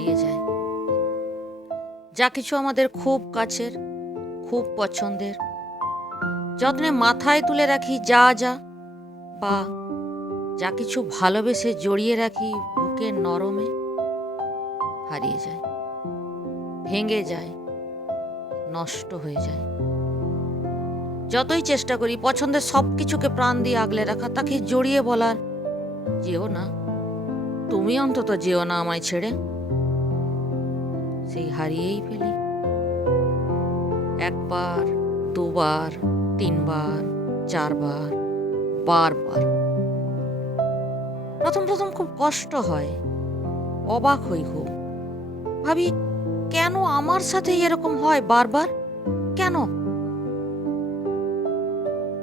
হারিয়ে যায়। যা কিছু আমাদের খুব কাছের, খুব পছন্দের, যত্নে মাথায় তুলে রাখি যা যা, বা যা কিছু ভালোবেসে জড়িয়ে রাখি বুকের নরমে, হারিয়ে যায়, ভেঙে যায়, নষ্ট হয়ে যায়। যতই চেষ্টা করি পছন্দের সব কিছুকে প্রাণ দিয়ে আগলে রাখা, তাকে জড়িয়ে বলার, যেও না, তুমি অন্তত যেও না আমায় ছেড়ে, সেই হারিয়েই ফেলি। একবার, দুবার, তিনবার, চারবার, বারবার। প্রথম প্রথম খুব কষ্ট হয়, অবাক হই খুব, ভাবি কেন আমার সাথে এরকম হয় বারবার, কেন?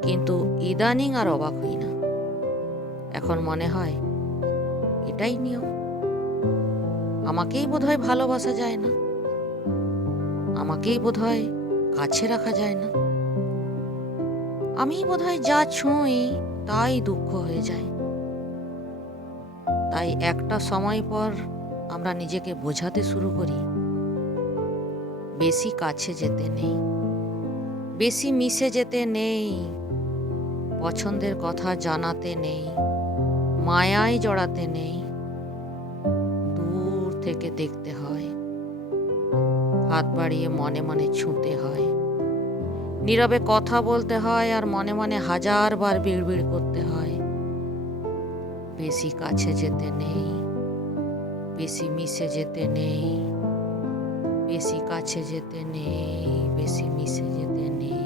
কিন্তু ইদানিং আর অবাক হই না। এখন মনে হয় এটাই নিয়ম। আমাকেই বোধহয় ভালোবাসা যায় না, আমাকেই বোধহয় কাছে রাখা যায় না, আমিই বোধহয় যা ছুঁই তাই দুঃখ হয়ে যায়। তাই একটা সময় পর আমরা নিজেকে বোঝাতে শুরু করি, বেশি কাছে যেতে নেই, বেশি মিশে যেতে নেই, পছন্দের কথা জানাতে নেই, মায়ায় জড়াতে নেই, দূর থেকে দেখতে হয়, হাত বাড়িয়ে মনে মনে ছুঁতে হয়, নীরবে কথা বলতে হয়, আর মনে মনে 1000 বার বিড়বিড় করতে হয়। বেশি কাছে যেতে নেই, বেশি মিশে যেতে নেই, বেশি কাছে যেতে নেই, বেশি মিশে যেতে নেই।